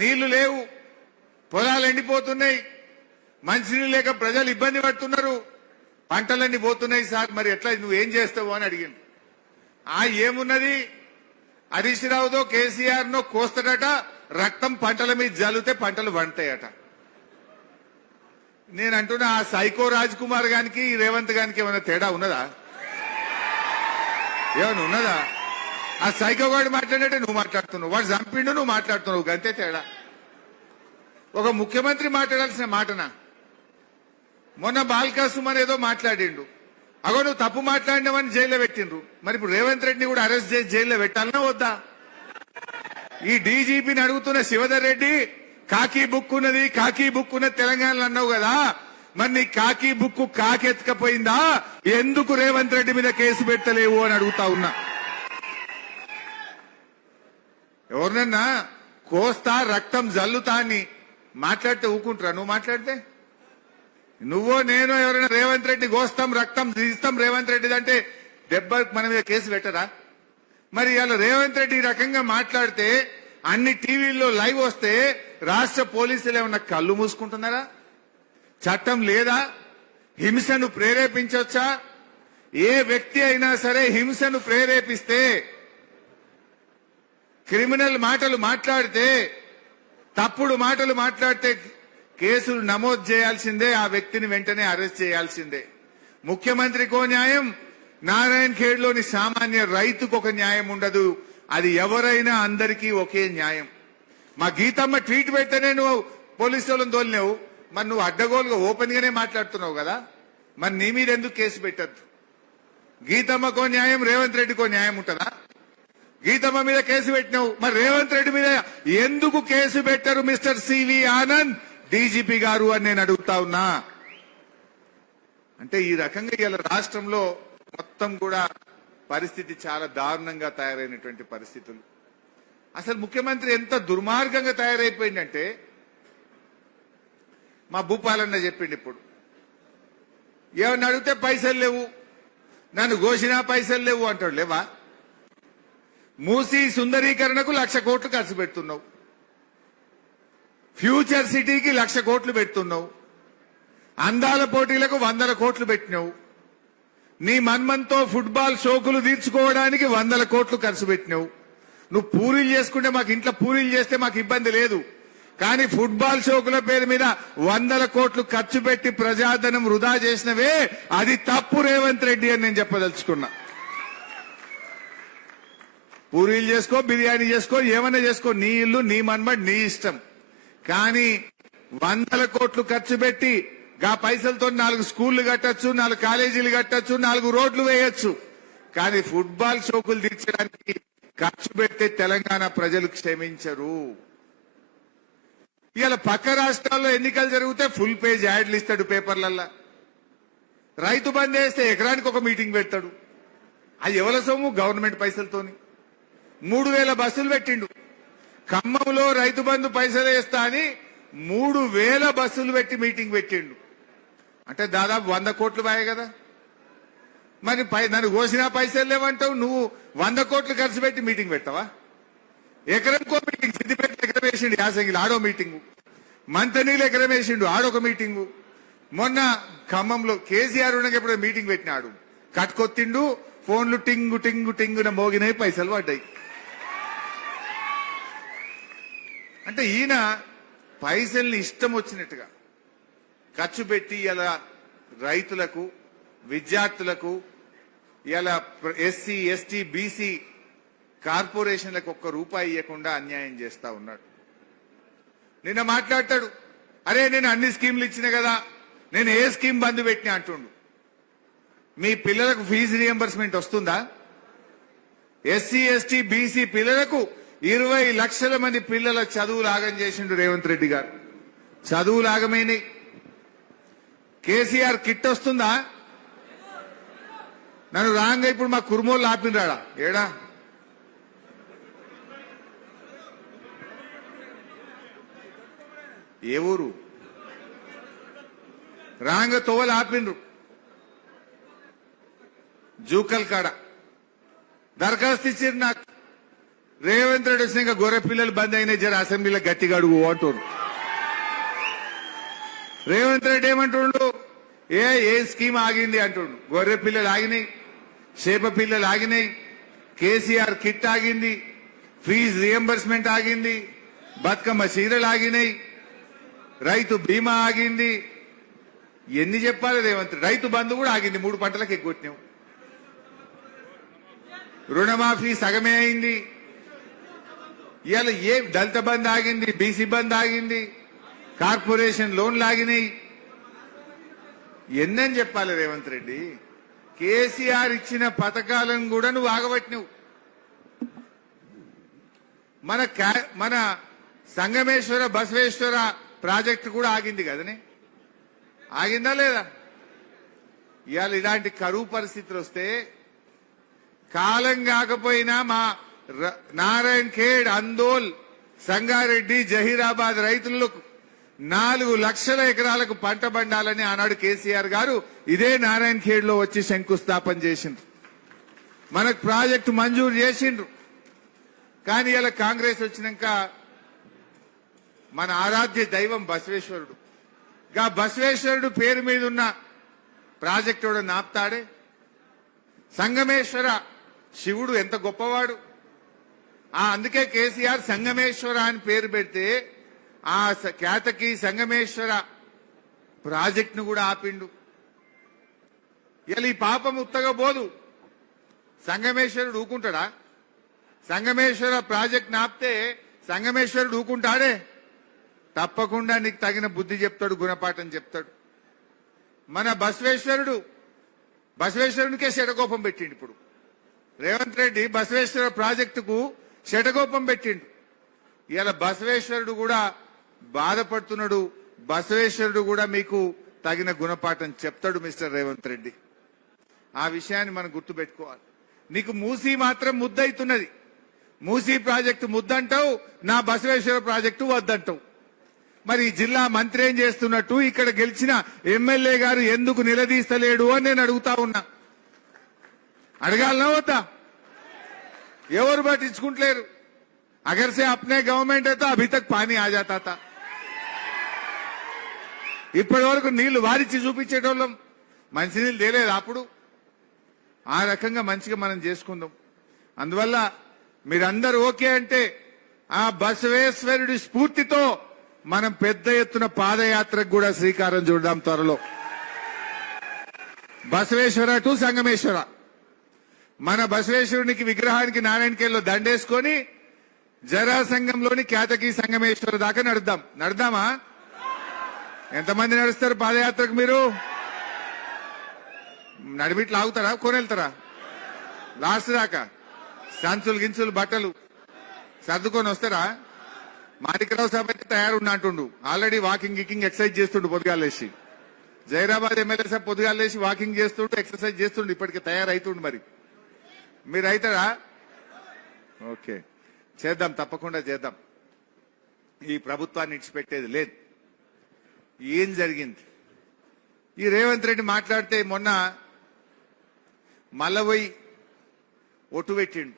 నీళ్లు లేవు, పొలాలు ఎండిపోతున్నాయి, మంచినీళ్ళు లేక ప్రజలు ఇబ్బంది పడుతున్నారు, పంటలన్నీ పోతున్నాయి సార్, మరి ఎట్లా నువ్వేం చేస్తావు అని అడిగింది. ఏమున్నది, హరీష్ రావుతో కేసీఆర్ నో కోస్తాడట, రక్తం పంటల మీద జల్లితే పంటలు వంటాయట. నేను అంటున్నా ఆ సైకో రాజ్ కుమార్ గానికి రేవంత్ గానికి ఏమైనా తేడా ఉన్నదా? ఏమైనా ఉన్నదా? ఆ సైకో గాడు మాట్లాడినట్టే నువ్వు మాట్లాడుతున్నావు, వాడు చంపిండు నువ్వు మాట్లాడుతున్నావు, గంతే తేడా. ఒక ముఖ్యమంత్రి మాట్లాడాల్సిన మాటనా? మొన్న బాల్కా సుమన్ ఏదో మాట్లాడిండు, అగో నువ్వు తప్పు మాట్లాడినావని జైల్లో పెట్టిండ్రు. మరి ఇప్పుడు రేవంత్ రెడ్డిని కూడా అరెస్ట్ చేసి జైల్లో పెట్టాలన్నా వద్దా? ఈ డీజీపీని అడుగుతున్న శివధర్ రెడ్డి, కాకి బుక్ ఉన్నది, కాకి బుక్ ఉన్నది తెలంగాణలో అన్నావు కదా, మరి నీ కాకి బుక్ కాకెత్తుకపోయిందా? ఎందుకు రేవంత్ రెడ్డి మీద కేసు పెట్టలేవు అని అడుగుతా ఉన్నా. ఎవరినన్నా కోస్తా రక్తం జల్లుతా అని మాట్లాడితే ఊకుంటారా? నువ్వు మాట్లాడితే నువ్వో నేను ఎవరైనా రేవంత్ రెడ్డి కోస్తాం రక్తం తీస్తాం రేవంత్ రెడ్డి అంటే దెబ్బ మన మీద కేసు పెట్టరా? మరి ఇవాళ రేవంత్ రెడ్డి ఈ రకంగా మాట్లాడితే అన్ని టీవీల్లో లైవ్ వస్తే రాష్ట్ర పోలీసులు ఏమన్నా కళ్ళు మూసుకుంటున్నారా? చట్టం లేదా? హింసను ప్రేరేపించవచ్చా? ఏ వ్యక్తి అయినా సరే హింసను ప్రేరేపిస్తే, క్రిమినల్ మాటలు మాట్లాడితే, తప్పుడు మాటలు మాట్లాడితే కేసులు నమోదు చేయాల్సిందే, ఆ వ్యక్తిని వెంటనే అరెస్ట్ చేయాల్సిందే. ముఖ్యమంత్రికో న్యాయం, నారాయణ ఖేడ్లోని సామాన్య రైతుకు ఒక న్యాయం ఉండదు. అది ఎవరైనా అందరికీ ఒకే న్యాయం. మా గీతమ్మ ట్వీట్ పెడితేనే నువ్వు పోలీసు వాళ్ళని తోలినావు, మరి నువ్వు అడ్డగోలుగా ఓపెన్ గానే మాట్లాడుతున్నావు కదా, మరి నీ మీద ఎందుకు కేసు పెట్టద్దు? గీతమ్మకో న్యాయం, రేవంత్ రెడ్డికో న్యాయం ఉంటుందా? గీతమ్మ మీద కేసు పెట్టినావు, మరి రేవంత్ రెడ్డి మీద ఎందుకు కేసు పెట్టరు మిస్టర్ సివి ఆనంద్ డీజీపీ గారు అని నేను అడుగుతా ఉన్నా. అంటే ఈ రకంగా ఇలా రాష్ట్రంలో మొత్తం కూడా పరిస్థితి చాలా దారుణంగా తయారైనటువంటి పరిస్థితులు. అసలు ముఖ్యమంత్రి ఎంత దుర్మార్గంగా తయారైపోయిందంటే, మా భూపాలన్న చెప్పిండు, ఇప్పుడు ఏమన్నా అడిగితే పైసలు లేవు, నన్ను ఘోషినా పైసలు లేవు అంటాడు. లేవా? మూసీ సుందరీకరణకు 1,00,000 కోట్లు ఖర్చు పెడుతున్నావు, ఫ్యూచర్ సిటీకి 1,00,000 కోట్లు పెడుతున్నావు, అందాల పోటీలకు 100 కోట్లు పెట్టినావు, నీ మన్మంతో ఫుట్బాల్ షోకులు తీర్చుకోవడానికి 100 కోట్లు ఖర్చు పెట్టినావు. నువ్వు పూరీలు చేసుకుంటే మాకు ఇంట్లో పూరీలు చేస్తే మాకు ఇబ్బంది లేదు, కానీ ఫుట్బాల్ షోకుల పేరు మీద 100 కోట్లు ఖర్చు పెట్టి ప్రజాధనం వృధా చేసినవే, అది తప్పు రేవంత్ రెడ్డి అని నేను చెప్పదలుచుకున్నా. పూరీలు చేసుకో, బిర్యానీ చేసుకో, ఏమైనా చేసుకో, నీ ఇల్లు నీ మన్మడ్ నీ ఇష్టం. కానీ 100 కోట్లు ఖర్చు పెట్టి గా పైసలతో 4 స్కూళ్లు కట్టచ్చు, 4 కాలేజీలు కట్టచ్చు, 4 రోడ్లు వేయచ్చు. కానీ ఫుట్బాల్ షోకులు తీర్చడానికి ఖర్చు పెడితే తెలంగాణ ప్రజలు క్షమించరు. ఇవాళ పక్క రాష్ట్రాల్లో ఎన్నికలు జరిగితే ఫుల్ పేజ్ యాడ్లు ఇస్తాడు పేపర్లల్లా. రైతు బంద్ వేస్తే ఎకరానికి ఒక మీటింగ్ పెడతాడు. అది ఎవరి సొమ్ము? గవర్నమెంట్ పైసలతోని. 3,000 బస్సులు పెట్టిండు. ఖమ్మంలో రైతు బంధు పైసలు వేస్తా అని 3,000 బస్సులు పెట్టి మీటింగ్ పెట్టిండు. అంటే దాదాపు 100 కోట్లు బాయే కదా. మరి నన్ను కోసినా పైసలు లేవంటావు, నువ్వు 100 కోట్లు ఖర్చు పెట్టి మీటింగ్ పెట్టావా? ఎకరంకో మీటింగ్, సిద్దిపేట ఎకరం వేసిండు, యాసంగిలు ఆడో మీటింగు, మంతనీళ్ళు ఎకరం వేసిండు, ఆడొక మీటింగు. మొన్న ఖమ్మంలో కేసీఆర్ ఎప్పుడో మీటింగ్ పెట్టినాడు, కట్టుకొత్తిండు, ఫోన్లు టింగు టింగు టింగున మోగినాయి, పైసలు పడ్డాయి. అంటే ఈయన పైసల్ని ఇష్టం వచ్చినట్టుగా ఖర్చు పెట్టి ఇలా రైతులకు, విద్యార్థులకు, ఇలా ఎస్సీ ఎస్టీ బీసీ కార్పొరేషన్లకు ₹1 ఇవ్వకుండా అన్యాయం చేస్తా ఉన్నాడు. నిన్న మాట్లాడతాడు, అరే నేను అన్ని స్కీమ్లు ఇచ్చిన కదా, నేను ఏ స్కీమ్ బంద్ పెట్టినా అంటుండు. మీ పిల్లలకు ఫీజు రియంబర్స్మెంట్ వస్తుందా? ఎస్సీ ఎస్టీ బీసీ పిల్లలకు 20 లక్షల మంది పిల్లల చదువులు ఆగం చేసిండు రేవంత్ రెడ్డి గారు. చదువులు ఆగమైనాయి. కేసీఆర్ కిట్ వస్తుందా? నన్ను రాంగా ఇప్పుడు మా కుర్మోళ్ళు ఆపినరాడా? ఏడా ఏ ఊరు? రాంగ తోవలు ఆపినరు. జూకల్ కాడ దరఖాస్తు ఇచ్చారు నాకు. రేవంత్ రెడ్డి వచ్చినాక గొర్రె పిల్లలు బంద్ అయినాయి, జర అసెంబ్లీలో గట్టిగా అడుగు అంటారు. రేవంత్ రెడ్డి ఏమంటుండు, ఏ స్కీమ్ ఆగింది అంటుండు. గొర్రె పిల్లలు ఆగినాయి, చేప పిల్లలు ఆగినాయి, కేసీఆర్ కిట్ ఆగింది, ఫీజు రియంబర్స్మెంట్ ఆగింది, బతుకమ్మ చీరలు ఆగినాయి, రైతు బీమా ఆగింది. ఎన్ని చెప్పాలి రేవంత్? రైతు బంధు కూడా ఆగింది, 3 పంటలకు ఎగ్గొట్టినావు. రుణమాఫీ సగమే అయింది. ఇవాళ ఏ దళిత బంద్ ఆగింది, బీసీ బంద్ ఆగింది, కార్పొరేషన్ లోన్లు ఆగినాయి. ఎన్నని చెప్పాలి రేవంత్ రెడ్డి? కేసీఆర్ ఇచ్చిన పథకాలను కూడా నువ్వు ఆగబట్టినవు. మన సంగమేశ్వర బసవేశ్వర ప్రాజెక్టు కూడా ఆగింది కదనే, ఆగిందా లేదా? ఇవాళ ఇలాంటి కరువు పరిస్థితులు వస్తే కాలం కాకపోయినా మా నారాయణ్ ఖేడ్, అందోల్, సంగారెడ్డి, జహీరాబాద్ రైతులకు 4 లక్షల ఎకరాలకు పంట పండాలని ఆనాడు కేసీఆర్ గారు ఇదే నారాయణ్ ఖేడ్ లో వచ్చి శంకుస్థాపన చేసిండ్రు. మనకు ప్రాజెక్టు మంజూరు చేసిండ్రు. కానీ ఇలా కాంగ్రెస్ వచ్చినాక మన ఆరాధ్య దైవం బసవేశ్వరుడు, బసవేశ్వరుడు పేరు మీద ఉన్న ప్రాజెక్టు కూడా నాపుతాడే. సంగమేశ్వర శివుడు ఎంత గొప్పవాడు. అందుకే కేసీఆర్ సంగమేశ్వర అని పేరు పెడితే ఆ ఖ్యాతకి సంగమేశ్వర ప్రాజెక్టును కూడా ఆపిండు. ఇలా ఈ పాపం ఉత్తగా పోదు. సంగమేశ్వరుడు ఊకుంటాడా? సంగమేశ్వర ప్రాజెక్ట్ నాపితే సంగమేశ్వరుడు ఊకుంటాడే? తప్పకుండా నీకు తగిన బుద్ధి చెప్తాడు, గుణపాఠం చెప్తాడు. మన బసవేశ్వరునికే శటకోపం పెట్టిండు. ఇప్పుడు రేవంత్ రెడ్డి బసవేశ్వర ప్రాజెక్టుకు శటకోపం పెట్టిండు. ఇలా బసవేశ్వరుడు కూడా బాధపడుతున్నాడు. బసవేశ్వరుడు కూడా మీకు తగిన గుణపాఠం చెప్తాడు మిస్టర్ రేవంత్ రెడ్డి. ఆ విషయాన్ని మనం గుర్తుపెట్టుకోవాలి. నీకు మూసీ మాత్రం ముద్దవుతున్నది. మూసీ ప్రాజెక్టు ముద్దంటావు, నా బసవేశ్వర ప్రాజెక్టు వద్దంటావు. మరి జిల్లా మంత్రి ఏం చేస్తున్నట్టు ఇక్కడ గెలిచిన ఎమ్మెల్యే గారు ఎందుకు నిలదీస్తలేడు అని నేను అడుగుతా ఉన్నా. అడగాలనా వద్దా? ఎవరు పట్టించుకుంటలేరు. अगर से अपने गवर्नमेंट है तो अभी तक पानी आ जाता था. ఇప్పటి వరకు నీళ్లు వారిచ్చి చూపించేటోళ్ళం, మంచినీళ్ళు తేలేదు అప్పుడు. ఆ రకంగా మంచిగా మనం చేసుకుందాం. అందువల్ల మీరందరూ ఓకే అంటే ఆ బసవేశ్వరుడి స్ఫూర్తితో మనం పెద్ద ఎత్తున పాదయాత్రకు కూడా శ్రీకారం చుడదాం త్వరలో. బసవేశ్వర టు సంగమేశ్వర. మన బసవేశ్వరునికి విగ్రహానికి నారాయణకేల్లో దండేసుకొని జరాసంగంలోని ఖ్యాతకి సంగమేశ్వర దాకా నడుద్దామా? ఎంతమంది నడుస్తారు పాదయాత్రకు? మీరు నడిమిట్లు ఆగుతారా, కొనెళ్తారా? లాస్ట్ దాకా సంచులు గించులు బట్టలు సర్దుకొని వస్తారా? మాణిక్రావు సభ అయితే తయారున్నట్టుండు. ఆల్రెడీ వాకింగ్ ఎక్సర్సైజ్ చేస్తుండు పొద్దుగాలేసి. జైరాబాద్ ఎమ్మెల్యే సాబ్ పొద్దుగాలేసి వాకింగ్ చేస్తుండు, ఎక్సర్సైజ్ చేస్తుండు. ఇప్పటికి తయారైతుండు. మరి మీరు అవుతారా? ఓకే, చేద్దాం, తప్పకుండా చేద్దాం. ఈ ప్రభుత్వాన్ని ఇడిచిపెట్టేది లేదు. ఏం జరిగింది? ఈ రేవంత్ రెడ్డి మాట్లాడితే మొన్న మల్లవోయి ఒట్టు పెట్టిండు.